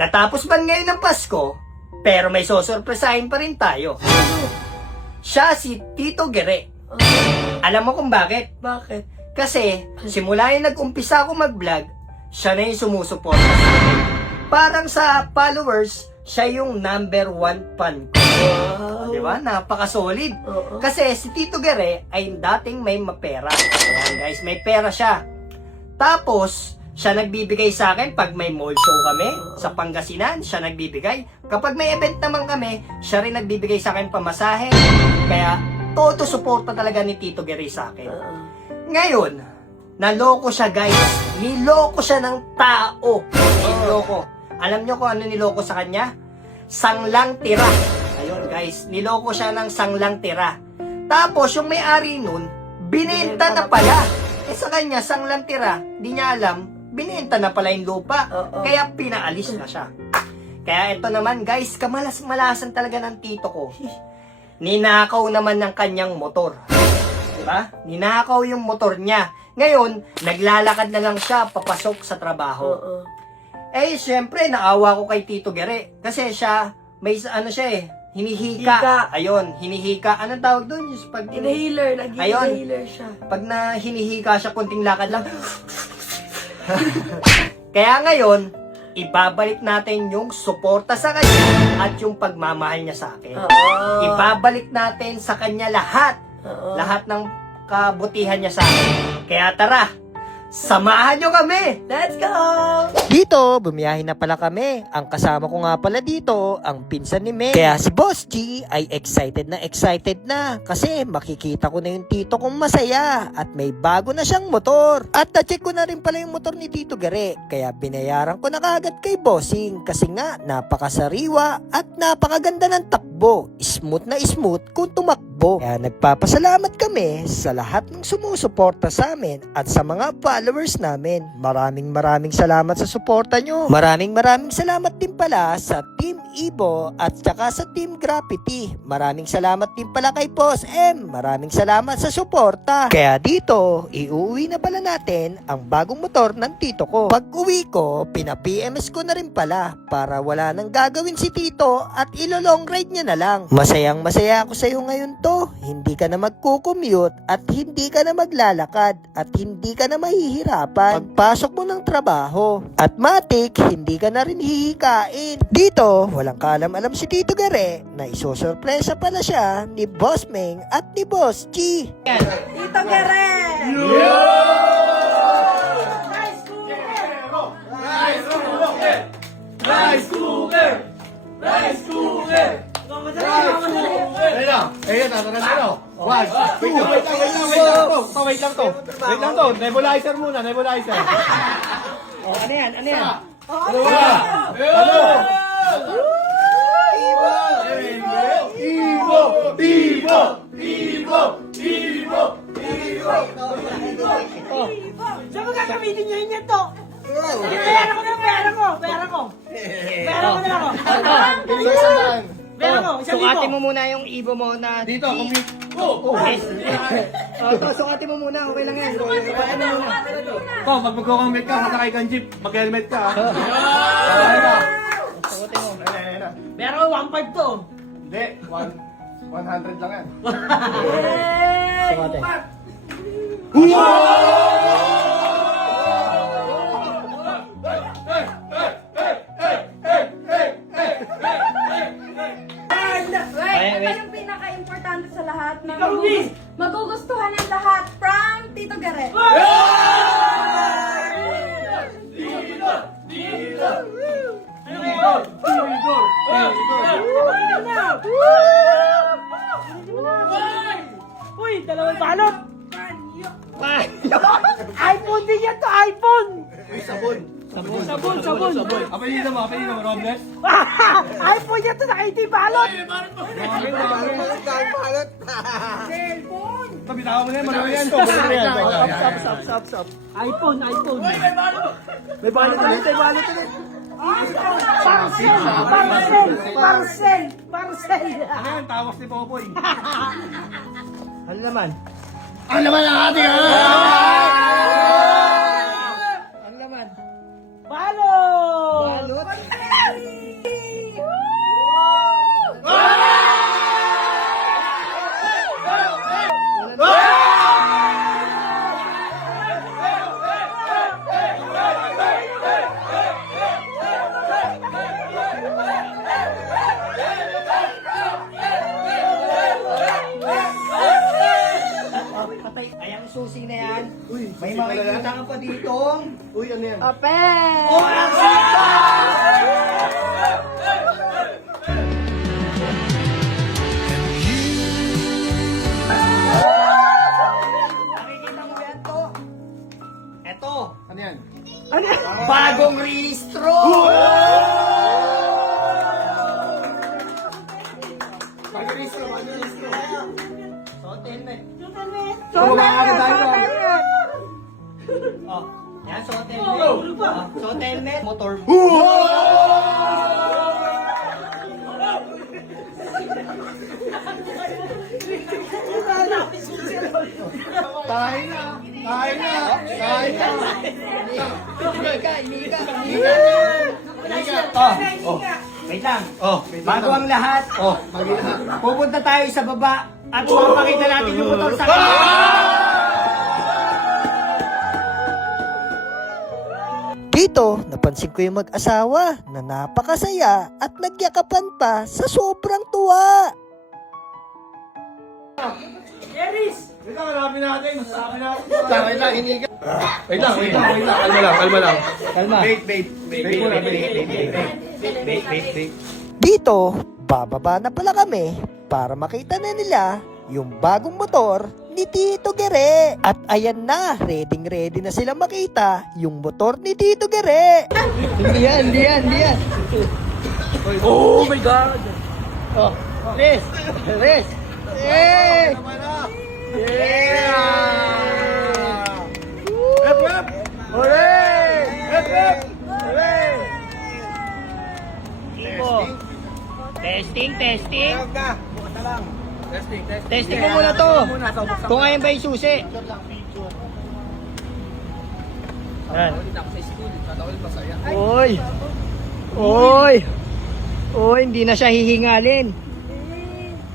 Natapos man ngayon ng Pasko, pero may sosurpresahin pa rin tayo. Siya si Tito Gere. Alam mo kung bakit? Bakit? Kasi simula yung nag-umpisa ako mag-vlog, siya na yung sumusuporta sa akin. Parang sa followers, siya yung #1 fan ko. Wow. Diba? Napaka-solid. Oo. Kasi si Tito Gere ay dating may mapera. Ayan guys, may pera siya. Tapos, siya nagbibigay sa akin pag may mall show kami sa Pangasinan, siya nagbibigay. Kapag may event naman kami, siya rin nagbibigay sa akin pamasahe. Kaya, todo suporta talaga ni Tito Gere sa akin. Ngayon, naloko siya guys. Niloko siya ng tao. Niloko. Alam nyo kung ano niloko sa kanya? Sanglang tira. Ayun guys, niloko siya ng sanglang tira. Tapos yung may-ari nun, binenta na pala. Eh sa kanya, sanglang tira, di niya alam, binenta na pala yung lupa. Kaya pinaalis na siya. Kaya ito naman guys, kamalas-malasan talaga ng tito ko. Ninakaw naman ng kanyang motor. Diba? Ninakaw yung motor niya. Ngayon, naglalakad na lang siya papasok sa trabaho. Eh, syempre, naawa ko kay Tito Gere. Kasi siya, may ano siya eh, hinihika. Hika. Ayun, hinihika. Anong tawag doon? Yung pag Inhaler. Nag-inhaler siya. Pag na hinihika siya, kunting lakad lang. Kaya ngayon, ibabalik natin yung suporta sa kanya at yung pagmamahal niya sa akin. Ibabalik natin sa kanya lahat. Lahat ng kabutihan niya sa akin. Kaya tara, samahan nyo kami! Let's go! Dito, bumiyahin na pala kami. Ang kasama ko nga pala dito, ang pinsan ni May. Kaya si Boss G ay excited na kasi makikita ko na yung tito kong masaya at may bago na siyang motor. At na-check ko na rin pala yung motor ni Tito Gere. Kaya binayaran ko na kaagad kay Bossing kasi nga napakasariwa at napakaganda ng takbo. Smooth na smooth kung tumakbo. Kaya nagpapasalamat kami sa lahat ng sumusuporta sa amin at sa mga followers namin. Maraming salamat sa suporta nyo. Maraming salamat din pala sa Team Ibo at saka sa Team Graffiti. Maraming salamat din pala kay Boss M. Maraming salamat sa suporta. Kaya dito, iuwi na pala natin ang bagong motor ng tito ko. Pag uwi ko, pina-PMS ko na rin pala para wala nang gagawin si tito at ilo-long ride niya na lang. Masayang masaya ako sa'yo ngayon to. Hindi ka na magkukommute at hindi ka na maglalakad at hindi ka na mahihirapan pagpasok mo ng trabaho. At matik, hindi ka na rin hihikain. Dito, walang kaalam-alam si Tito Gere na isosorpresa pala siya ni Boss Meng at ni Boss G. Tito Gere! Ayun, tatanan na. Wait lang to. Nebulizer muna, nebulizer. Ano yan? Saan mo gagamitin nyo yun to? Pera ko. Pera mo na ako. Pera mo, 1,000. Sukatin mo muna yung Ibo mo na Dito, commute. Sukatin mo muna, okay lang yan. To, pag magkukumit ka, sasakay kang jeep, mag-helmet ka. Sukatin mo. Pera ko, 1,500 to. Hindi, 100 lang yan. Sukatin. Ito yung pinaka-importante sa lahat na magugustuhan ng lahat from Tito Gere. Uy, dalawang balot. iPhone din yan to, iPhone. Uy, sabon. Sabon. Apelido mo, Robles. iPhone yan to, naka-80 balot. Bitaw mo na yan, marami yan. Stop. iPhone. May balot ulit. Parcel. Ano yan, tawas ni Popoy. Ano naman? Ano naman ang ating Ano naman? Balot. Balot? May makikita ka pa dito. Uy, ano yan? Open! Oh, ang sita! Nakikita mo yan to? Eto. Ano yan? Bagong rehistro! Mag-restro, mag-restro. So, helmet. So, meron! Oh, yan, so helmet. Oh, so helmet. Motor. Tayo na! Tayo na! Tayo na! Oh, wait lang. Oh, Bago ang lahat, Oh, mag-ina. pupunta tayo sa baba at mapakita natin yung motor sa kanya. Dito, napansin ko yung mag-asawa na napakasaya at nagyakapan pa sa sobrang tuwa. Eris! Wait lang, hanapin natin. Hanapin natin. Wait lang, hiniga. Wait lang, wait lang, wait lang. Kalma lang, kalma lang. Kalma. Wait, wait. Wait muna, wait. Dito, bababa na pala kami para makita na nila yung bagong motor ni Tito Gere. At ayan na, ready na sila makita yung motor ni Tito Gere. Hindi yan. Oh my God! Oh, Riz! Hey! Yeah! Hep, hep! Hooray! Hep, hep! Hooray! Testing. Tawag na. Bukas na lang. Testing. Testing mo muna to. Kung ngayon ba yung susi. Yan. Oy, hindi na siya hihingalin.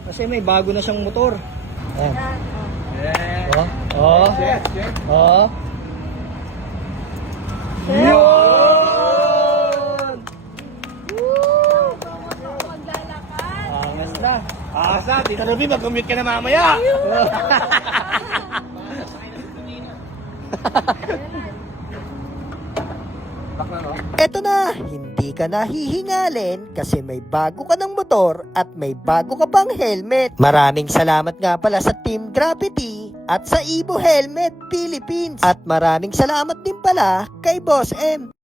Kasi may bago na siyang motor. Ayan. Oh. Yun! Maglalakad. Angas na. Asa, Tita Ruby, mag-commute ka na mamaya. Eto na, hindi ka na hihingalin kasi may bago ka ng motor at may bago ka pang helmet. Maraming salamat nga pala sa Team Gravity at sa Ibo Helmet Philippines. At maraming salamat din pala kay Boss M.